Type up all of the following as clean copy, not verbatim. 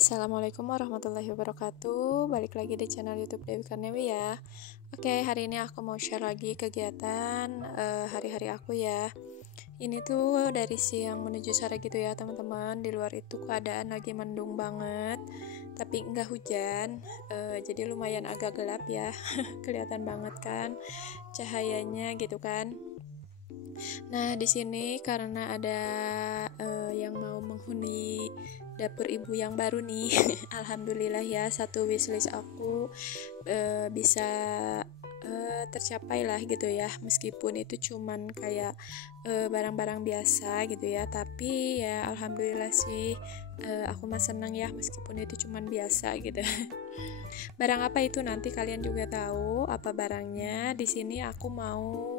Assalamualaikum warahmatullahi wabarakatuh. Balik lagi di channel YouTube Dewi Karnewi ya. Oke, hari ini aku mau share lagi kegiatan hari-hari aku ya. Ini tuh dari siang menuju sore gitu ya teman-teman. Di luar itu keadaan lagi mendung banget, tapi enggak hujan. Jadi lumayan agak gelap ya. Kelihatan banget kan cahayanya gitu kan. Nah, di sini karena ada yang mau menghuni dapur ibu yang baru nih. Alhamdulillah ya, satu wishlist aku bisa tercapai lah gitu ya, meskipun itu cuman kayak barang-barang biasa gitu ya, tapi ya alhamdulillah sih, aku mah senang ya meskipun itu cuman biasa gitu. Barang apa itu nanti kalian juga tahu apa barangnya. Di sini aku mau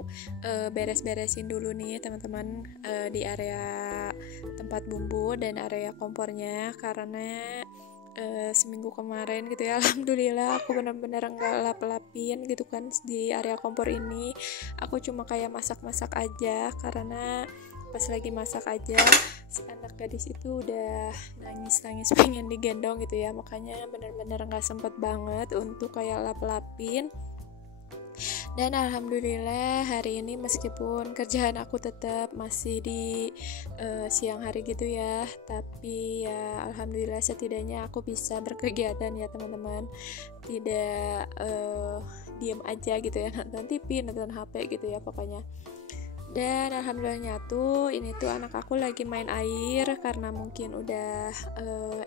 beres-beresin dulu nih teman-teman, di area tempat bumbu dan area kompornya, karena seminggu kemarin gitu ya, alhamdulillah aku benar-benar nggak lap-lapin gitu kan di area kompor ini. Aku cuma kayak masak-masak aja, karena pas lagi masak aja si anak gadis itu udah nangis-nangis pengen digendong gitu ya, makanya benar-benar nggak sempet banget untuk kayak lap-lapin. Dan alhamdulillah hari ini meskipun kerjaan aku tetap masih di siang hari gitu ya, tapi ya alhamdulillah setidaknya aku bisa berkegiatan ya teman-teman, tidak diem aja gitu ya, nonton TV, nonton HP gitu ya pokoknya. Dan alhamdulillahnya tuh ini tuh anak aku lagi main air, karena mungkin udah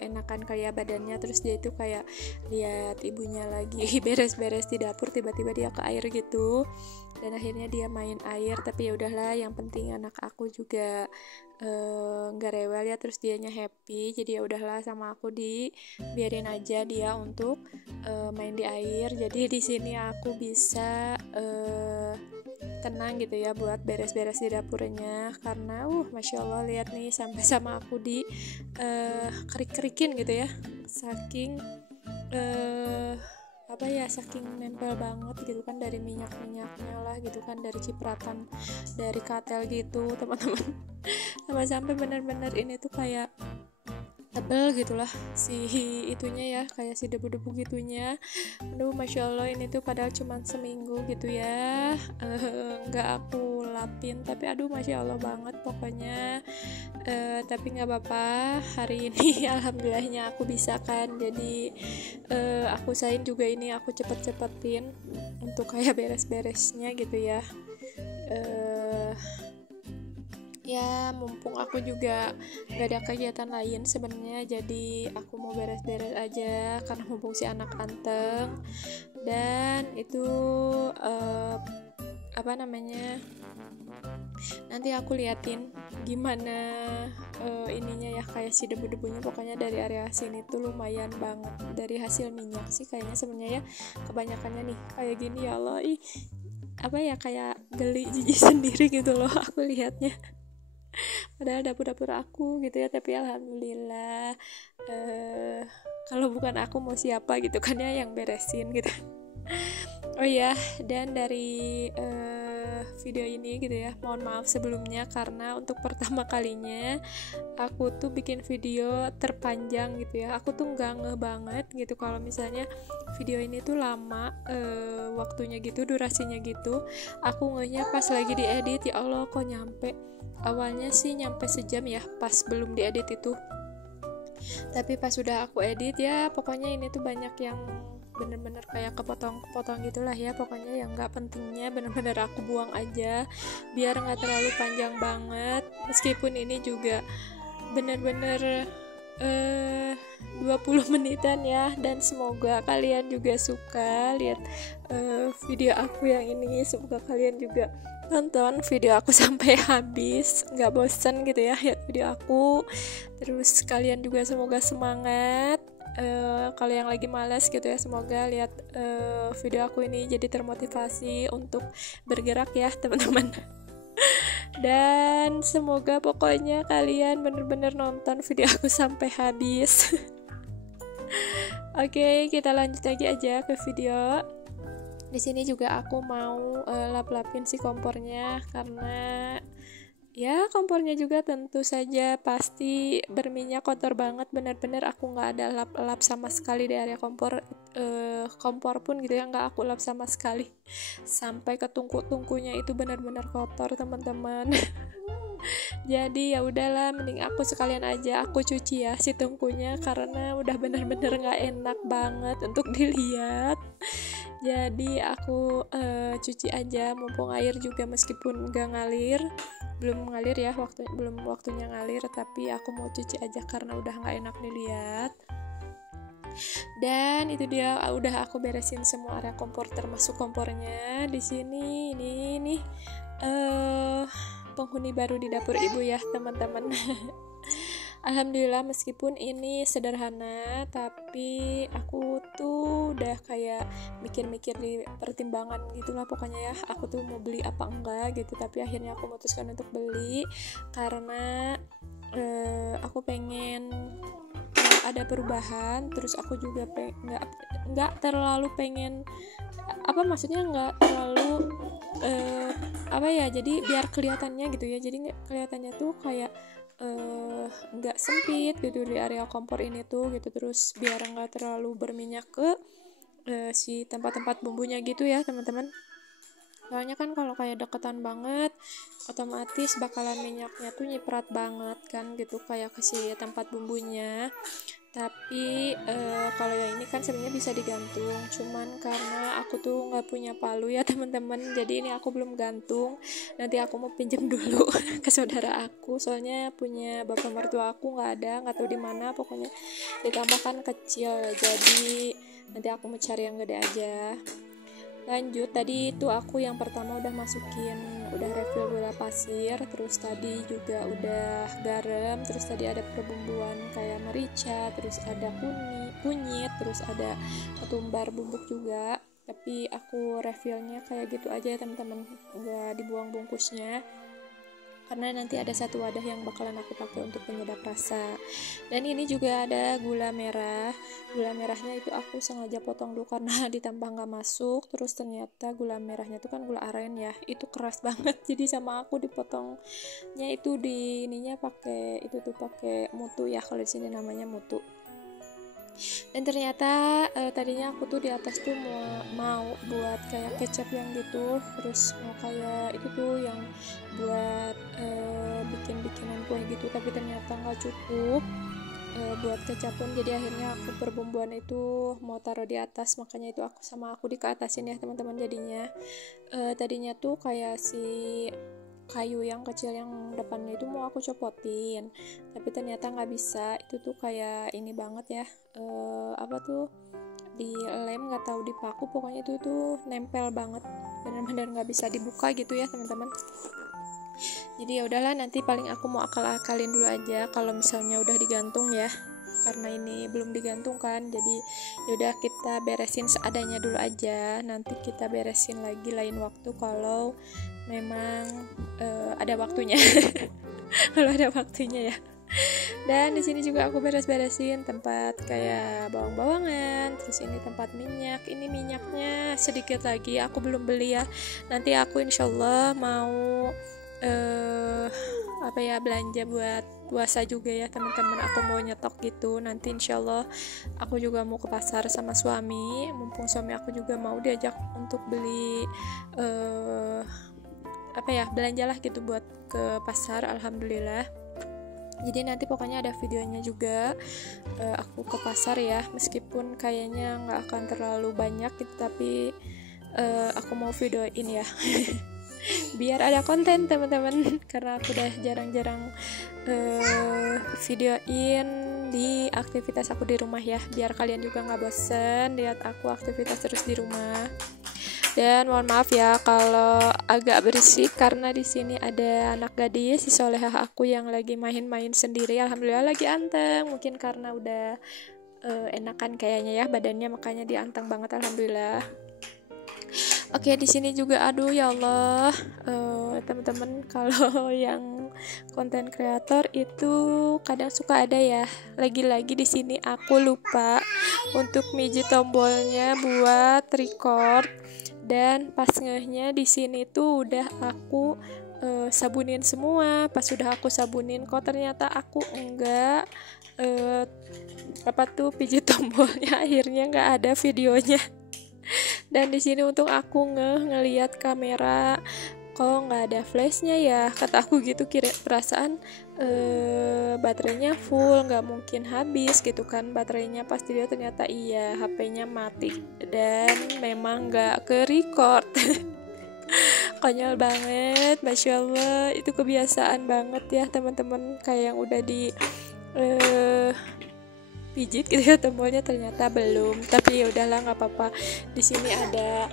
enakan kayak badannya, terus dia itu kayak lihat ibunya lagi beres-beres di dapur, tiba-tiba dia ke air gitu, dan akhirnya dia main air. Tapi ya udahlah, yang penting anak aku juga nggak rewel ya, terus dianya happy, jadi ya udahlah sama aku biarin aja dia untuk main di air. Jadi di sini aku bisa tenang gitu ya buat beres-beres di dapurnya, karena masya Allah lihat nih sampai sama aku di kerik-kerikin gitu ya, saking saking nempel banget gitu kan, dari minyak-minyaknya lah gitu kan, dari cipratan dari katel gitu teman-teman. Sampai benar-benar ini tuh kayak tebel gitulah si itunya ya, kayak si debu-debu gitunya. Aduh masya Allah, ini tuh padahal cuma seminggu gitu ya, nggak aku lapin, tapi aduh masya Allah banget pokoknya. Tapi nggak apa-apa, hari ini alhamdulillahnya aku bisa kan, jadi aku usahain juga ini aku cepet-cepetin untuk kayak beres-beresnya gitu ya. Ya mumpung aku juga gak ada kegiatan lain sebenarnya, jadi aku mau beres-beres aja karena mumpung si anak anteng. Dan itu nanti aku liatin gimana ininya ya, kayak si debu-debunya pokoknya dari area sini tuh lumayan banget, dari hasil minyak sih kayaknya sebenarnya ya, kebanyakannya nih kayak gini. Ya Allah, kayak geli jijik sendiri gitu loh aku lihatnya, padahal dapur-dapur aku gitu ya. Tapi alhamdulillah, kalau bukan aku mau siapa gitu kan ya yang beresin gitu. Oh ya, dan dari video ini gitu ya, mohon maaf sebelumnya karena untuk pertama kalinya aku tuh bikin video terpanjang gitu ya. Aku tuh nggak ngeh banget gitu kalau misalnya video ini tuh lama waktunya gitu, durasinya gitu. Aku ngehnya pas lagi diedit, ya Allah kok nyampe, awalnya sih nyampe sejam ya pas belum diedit itu, tapi pas sudah aku edit ya pokoknya ini tuh banyak yang bener-bener kayak kepotong-kepotong gitulah ya, pokoknya yang nggak pentingnya bener-bener aku buang aja biar nggak terlalu panjang banget. Meskipun ini juga bener-bener 20 menitan ya, dan semoga kalian juga suka lihat video aku yang ini. Semoga kalian juga nonton video aku sampai habis, nggak bosan gitu ya lihat video aku. Terus kalian juga semoga semangat. Kalau yang lagi malas gitu ya, semoga lihat video aku ini jadi termotivasi untuk bergerak ya teman-teman. Dan semoga pokoknya kalian bener-bener nonton video aku sampai habis. Oke, kita lanjut lagi aja ke video. Di sini juga aku mau lap-lapin si kompornya, karena Ya, kompornya juga tentu saja pasti berminyak, kotor banget, benar-benar aku nggak ada lap-lap sama sekali di area kompor. Kompor pun gitu ya, nggak aku lap sama sekali, sampai ke tungku-tungkunya itu benar-benar kotor teman-teman. Jadi ya udahlah, mending aku sekalian aja aku cuci ya si tungkunya, karena udah bener-bener nggak enak banget untuk dilihat. Jadi aku cuci aja, mumpung air juga meskipun nggak ngalir, belum ngalir ya, belum waktunya ngalir, tapi aku mau cuci aja karena udah nggak enak dilihat. Dan itu dia, udah aku beresin semua area kompor termasuk kompornya. Di sini ini nih penghuni baru di dapur ibu ya teman-teman. Alhamdulillah, meskipun ini sederhana, tapi aku tuh udah kayak mikir-mikir di pertimbangan gitulah pokoknya ya, aku tuh mau beli apa enggak gitu. Tapi akhirnya aku memutuskan untuk beli karena aku pengen ada perubahan. Terus aku juga nggak terlalu pengen, apa maksudnya, nggak terlalu apa ya, jadi biar kelihatannya gitu ya, jadi kelihatannya tuh kayak nggak sempit gitu di area kompor ini tuh gitu. Terus biar nggak terlalu berminyak ke si tempat-tempat bumbunya gitu ya teman-teman. Soalnya kan kalau kayak deketan banget, otomatis bakalan minyaknya tuh nyiprat banget kan gitu, kayak ke si tempat bumbunya. Tapi kalau yang ini kan sebenarnya bisa digantung, cuman karena aku tuh nggak punya palu ya teman-teman, jadi ini aku belum gantung. Nanti aku mau pinjam dulu ke saudara aku, soalnya punya bapak mertua aku nggak tahu di mana, pokoknya ditambah kan kecil, jadi nanti aku mau cari yang gede aja. Lanjut, tadi itu aku yang pertama udah refill gula pasir, terus tadi juga udah garam, terus tadi ada perbumbuan kayak merica, terus ada kunyit, terus ada ketumbar bubuk juga. Tapi aku refillnya kayak gitu aja ya teman-teman, nggak dibuang bungkusnya, karena nanti ada satu wadah yang bakalan aku pakai untuk penyedap rasa. Dan ini juga ada gula merahnya itu aku sengaja potong dulu karena ditambah nggak masuk. Terus ternyata gula merahnya itu kan gula aren ya, itu keras banget, jadi sama aku dipotongnya itu di ininya pakai mutu ya, kalau di sini namanya mutu. Dan ternyata tadinya aku tuh di atas tuh mau buat kayak kecap yang gitu, terus mau kayak itu tuh yang buat bikinan kue gitu, tapi ternyata nggak cukup buat kecap pun. Jadi akhirnya aku perbumbuan itu mau taruh di atas, makanya itu aku di keatasin ya teman-teman. Jadinya tadinya tuh kayak si kayu yang kecil yang depannya itu mau aku copotin, tapi ternyata nggak bisa. Itu tuh kayak ini banget ya, apa tuh, dilem, nggak tahu dipaku, pokoknya itu tuh nempel banget, benar-benar nggak bisa dibuka gitu ya teman-teman. Jadi ya udahlah, nanti paling aku mau akal-akalin dulu aja kalau misalnya udah digantung ya, karena ini belum digantung kan. Jadi yaudah, kita beresin seadanya dulu aja, nanti kita beresin lagi lain waktu kalau memang ada waktunya. Kalau ada waktunya ya. Dan di sini juga aku beres-beresin tempat kayak bawang-bawangan, terus ini tempat minyak. Ini minyaknya sedikit lagi, aku belum beli ya. Nanti aku insyaallah mau belanja buat puasa juga ya teman-teman. Aku mau nyetok gitu, nanti insyaallah aku juga mau ke pasar sama suami, mumpung suami aku juga mau diajak untuk beli belanjalah gitu buat ke pasar. Alhamdulillah. Jadi nanti pokoknya ada videonya juga aku ke pasar ya, meskipun kayaknya nggak akan terlalu banyak gitu, tapi aku mau videoin ya. Biar ada konten teman-teman, karena aku udah jarang-jarang videoin di aktivitas aku di rumah ya, biar kalian juga nggak bosen lihat aku aktivitas terus di rumah. Dan mohon maaf ya kalau agak berisik, karena di sini ada anak gadis si solehah aku yang lagi main-main sendiri. Alhamdulillah lagi anteng, mungkin karena udah enakan kayaknya ya badannya, makanya dia anteng banget. Alhamdulillah. Oke, di sini juga aduh ya Allah, teman-teman, kalau yang konten kreator itu kadang suka ada ya, lagi-lagi di sini aku lupa untuk mijit tombolnya buat record, dan pas ngehnya di sini tuh udah aku sabunin semua. Pas sudah aku sabunin kok ternyata aku enggak pijit tombolnya, akhirnya nggak ada videonya. Dan di sini untuk aku ngelihat kamera kok nggak ada flashnya ya, kata aku gitu, kira perasaan baterainya full, nggak mungkin habis gitu kan baterainya. Pas dilihat ternyata iya, HP-nya mati dan memang nggak ke record. Konyol banget, Masya Allah. Itu kebiasaan banget ya teman-teman, kayak yang udah di pijit gitu ya tombolnya, ternyata belum. Tapi ya udahlah, nggak apa-apa. Di sini ada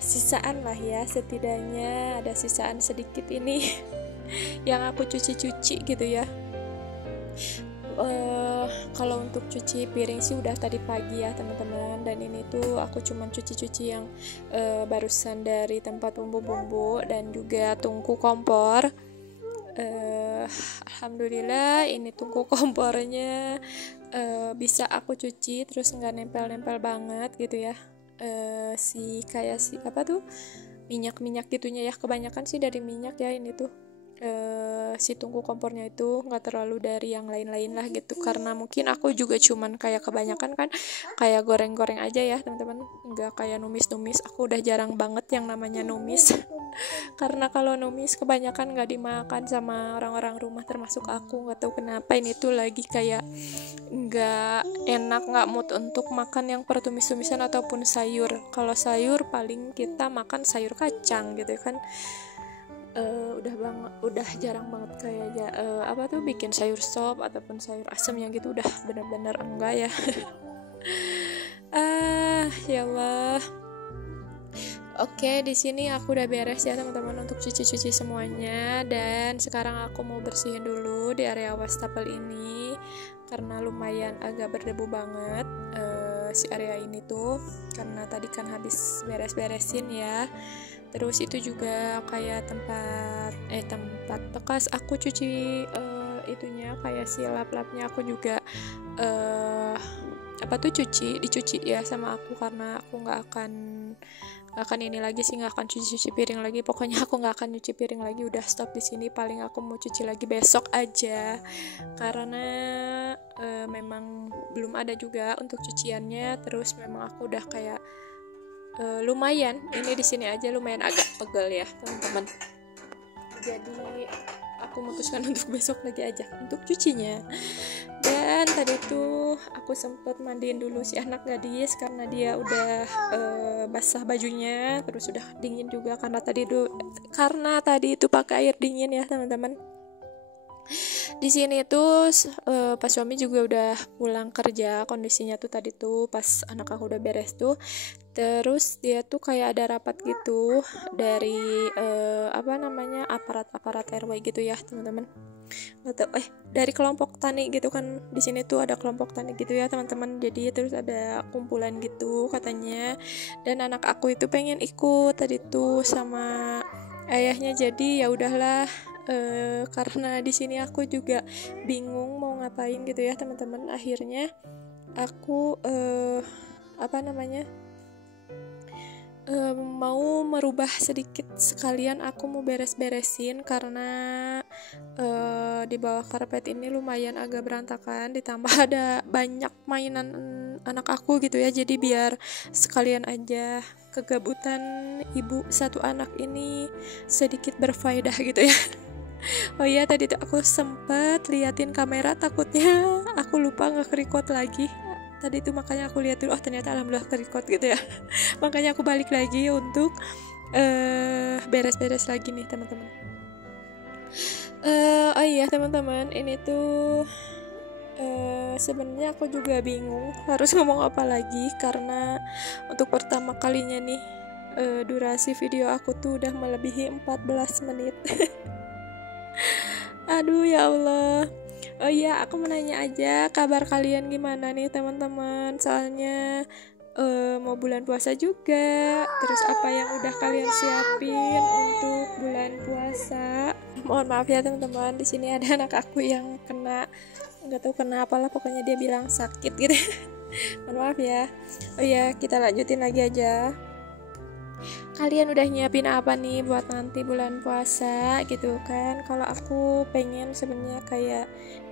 sisaan lah ya, setidaknya ada sisaan sedikit ini yang aku cuci-cuci gitu ya. Kalau untuk cuci piring sih udah tadi pagi ya teman-teman, dan ini tuh aku cuman cuci-cuci yang barusan dari tempat bumbu-bumbu dan juga tungku kompor. Alhamdulillah ini tungku kompornya bisa aku cuci terus nggak nempel-nempel banget gitu ya. Kayak apa tuh, minyak-minyak gitunya ya, kebanyakan sih dari minyak ya ini tuh. Si tungku kompornya itu nggak terlalu dari yang lain-lain lah gitu, karena mungkin aku juga cuman kayak kebanyakan kan kayak goreng-goreng aja ya teman-teman, nggak kayak numis-numis. Aku udah jarang banget yang namanya numis karena kalau numis kebanyakan nggak dimakan sama orang-orang rumah termasuk aku. Nggak tahu kenapa ini tuh lagi kayak nggak enak, nggak mood untuk makan yang pertumis-tumisan ataupun sayur. Kalau sayur paling kita makan sayur kacang gitu kan. Udah jarang banget kayak bikin sayur sop ataupun sayur asem yang gitu, udah benar-benar enggak ya. Ya Allah. Oke, di sini aku udah beres ya teman-teman untuk cuci-cuci semuanya, dan sekarang aku mau bersihin dulu di area wastafel ini karena lumayan agak berdebu banget si area ini tuh, karena tadi kan habis beres-beresin ya. Terus itu juga kayak tempat bekas aku cuci itunya, kayak si lap-lapnya aku juga dicuci ya sama aku, karena aku nggak akan ini lagi sih, nggak akan cuci piring lagi. Pokoknya aku nggak akan nyuci piring lagi, udah stop di sini. Paling aku mau cuci lagi besok aja karena memang belum ada juga untuk cuciannya. Terus memang aku udah kayak lumayan ini di sini aja lumayan agak pegel ya teman-teman, jadi aku memutuskan untuk besok lagi aja untuk cucinya. Dan tadi tuh aku sempet mandiin dulu si anak gadis karena dia udah basah bajunya, terus udah dingin juga karena tadi itu pakai air dingin ya teman-teman. Di sini tuh pas suami juga udah pulang kerja, kondisinya tuh tadi tuh pas anak aku udah beres tuh, terus dia tuh kayak ada rapat gitu dari aparat RW gitu ya teman-teman. Dari kelompok tani gitu kan, di sini tuh ada kelompok tani gitu ya teman-teman. Jadi terus ada kumpulan gitu katanya, dan anak aku itu pengen ikut tadi tuh sama ayahnya. Jadi ya udahlah, karena di sini aku juga bingung mau ngapain gitu ya teman-teman. Akhirnya aku mau merubah sedikit, sekalian aku mau beres-beresin karena di bawah karpet ini lumayan agak berantakan, ditambah ada banyak mainan anak aku gitu ya. Jadi biar sekalian aja kegabutan ibu satu anak ini sedikit berfaedah gitu ya. Oh iya, tadi tuh aku sempat liatin kamera, takutnya aku lupa nge-record lagi. Tadi tuh makanya aku lihat dulu, ternyata alhamdulillah ke-record gitu ya. Makanya aku balik lagi untuk beres-beres lagi nih teman-teman. Oh iya teman-teman, ini tuh sebenarnya aku juga bingung harus ngomong apa lagi, karena untuk pertama kalinya nih durasi video aku tuh udah melebihi 14 menit. Aduh ya Allah. Oh iya, aku mau nanya aja kabar kalian gimana nih teman-teman, soalnya mau bulan puasa juga. Terus apa yang udah kalian siapin untuk bulan puasa? Mohon maaf ya teman-teman, di sini ada anak aku yang nggak tahu kenapa lah, pokoknya dia bilang sakit gitu. Mohon maaf ya. Oh iya, kita lanjutin lagi aja. Kalian udah nyiapin apa nih buat nanti bulan puasa gitu kan? Kalau aku pengen sebenarnya kayak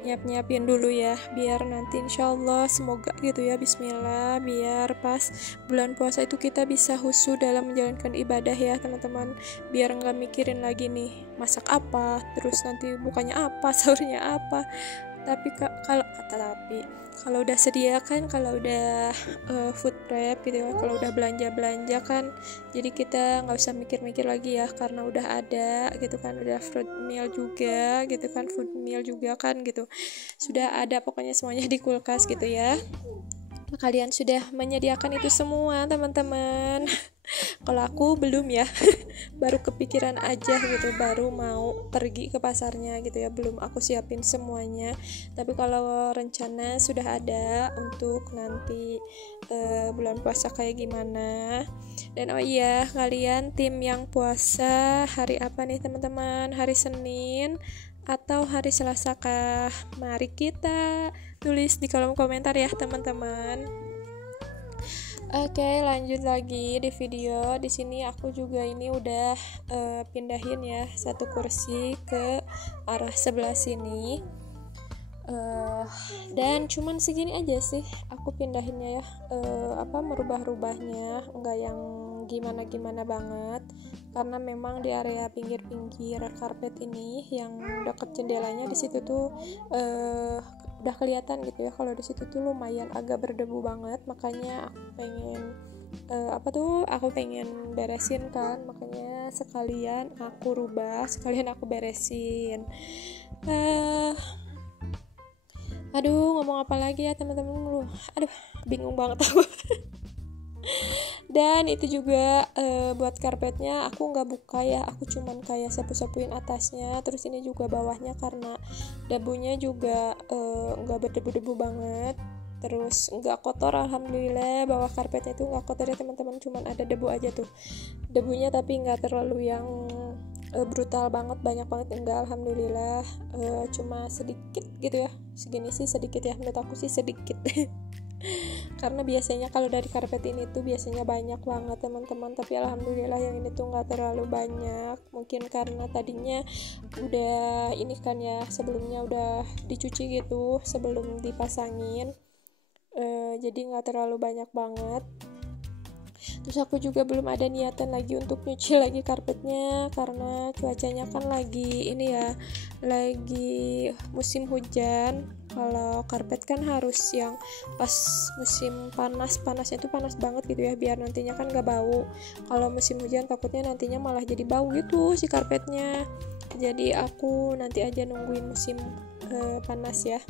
nyiapin dulu ya, biar nanti insyaallah semoga gitu ya, bismillah, biar pas bulan puasa itu kita bisa khusyuk dalam menjalankan ibadah ya teman-teman, biar nggak mikirin lagi nih masak apa, terus nanti bukanya apa, sahurnya apa. Kalau udah sedia kan, kalau udah food prep gitu ya, kalau udah belanja kan, jadi kita nggak usah mikir-mikir lagi ya, karena udah ada gitu kan, udah food meal juga kan gitu, sudah ada pokoknya semuanya di kulkas gitu ya. Kalian sudah menyediakan itu semua teman-teman? Kalau aku belum ya, baru kepikiran aja gitu, baru mau pergi ke pasarnya gitu ya, belum aku siapin semuanya. Tapi kalau rencana sudah ada untuk nanti bulan puasa kayak gimana. Dan oh iya, kalian tim yang puasa hari apa nih teman-teman? Hari Senin atau hari Selasa kah? Mari kita tulis di kolom komentar ya teman-teman. Oke, lanjut lagi di video. Di sini aku juga ini udah pindahin ya satu kursi ke arah sebelah sini. Dan cuman segini aja sih aku pindahinnya ya. Merubah-rubahnya enggak yang gimana-gimana banget, karena memang di area pinggir-pinggir karpet ini yang deket jendelanya di situ tuh udah kelihatan gitu ya, kalau di situ tuh lumayan agak berdebu banget, makanya aku pengen beresin kan, makanya sekalian aku rubah, sekalian aku beresin. Ngomong apa lagi ya teman-teman, bingung banget aku. Dan itu juga buat karpetnya aku nggak buka ya, aku cuman kayak sapu-sapuin atasnya, terus ini juga bawahnya karena debunya juga nggak berdebu-debu banget, terus nggak kotor, alhamdulillah bawah karpetnya itu nggak kotor ya teman-teman, cuman ada debu aja tuh debunya, tapi nggak terlalu yang brutal banget, banyak banget enggak, alhamdulillah. Cuma sedikit gitu ya, segini sih sedikit ya, menurut aku sih sedikit. Karena biasanya kalau dari karpet ini tuh biasanya banyak banget teman-teman, tapi alhamdulillah yang ini tuh nggak terlalu banyak, mungkin karena tadinya udah ini kan ya, sebelumnya udah dicuci gitu sebelum dipasangin, jadi nggak terlalu banyak banget. Terus aku juga belum ada niatan lagi untuk nyuci lagi karpetnya, karena cuacanya kan lagi ini ya, lagi musim hujan. Kalau karpet kan harus yang pas musim panasnya itu panas banget gitu ya, biar nantinya kan gak bau. Kalau musim hujan takutnya nantinya malah jadi bau gitu si karpetnya. Jadi aku nanti aja nungguin musim panas ya.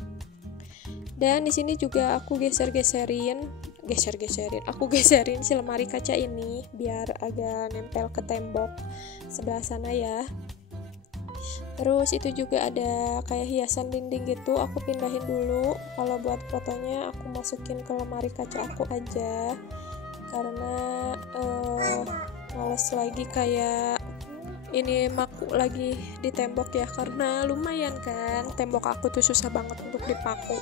Dan di sini juga aku geserin si lemari kaca ini biar agak nempel ke tembok sebelah sana ya. Terus itu juga ada kayak hiasan dinding gitu, aku pindahin dulu. Kalau buat fotonya aku masukin ke lemari kaca aku aja, karena males lagi kayak ini maku lagi di tembok ya, karena lumayan kan tembok aku tuh susah banget untuk dipaku.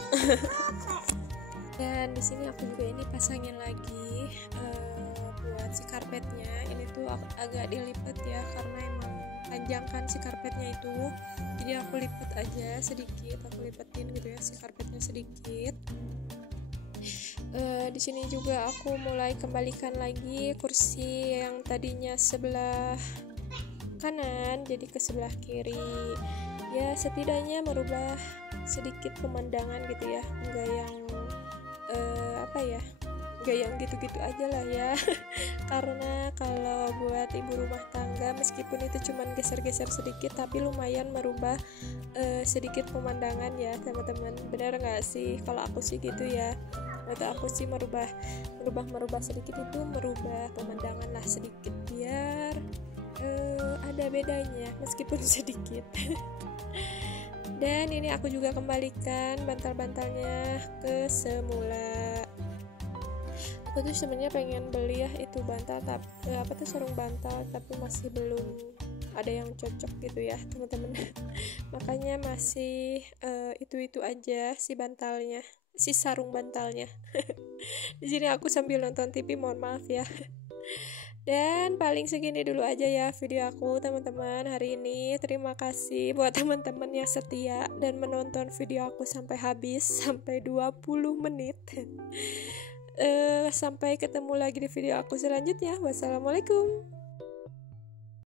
Dan di sini aku juga ini pasangin lagi buat si karpetnya. Ini tuh agak dilipat ya, karena emang panjang kan si karpetnya itu. Jadi aku lipat aja sedikit, aku lipetin gitu ya si karpetnya sedikit. Di sini juga aku mulai kembalikan lagi kursi yang tadinya sebelah kanan jadi ke sebelah kiri. Ya setidaknya merubah sedikit pemandangan gitu ya, enggak yang gak yang gitu-gitu aja lah ya. Karena kalau buat ibu rumah tangga, meskipun itu cuman geser-geser sedikit, tapi lumayan merubah sedikit pemandangan ya teman-teman. Benar nggak sih? Kalau aku sih gitu ya, menurut aku sih merubah sedikit itu merubah pemandangan lah sedikit, biar ada bedanya meskipun sedikit. Dan ini aku juga kembalikan bantal-bantalnya ke semula. Aku tuh sebenarnya pengen beli ya itu bantal, sarung bantal, tapi masih belum ada yang cocok gitu ya teman-teman. Makanya masih itu aja si sarung bantalnya. Di sini aku sambil nonton TV, mohon maaf ya. Dan paling segini dulu aja ya video aku teman-teman hari ini. Terima kasih buat teman-teman yang setia dan menonton video aku sampai habis, sampai 20 menit. Sampai ketemu lagi di video aku selanjutnya. Wassalamualaikum.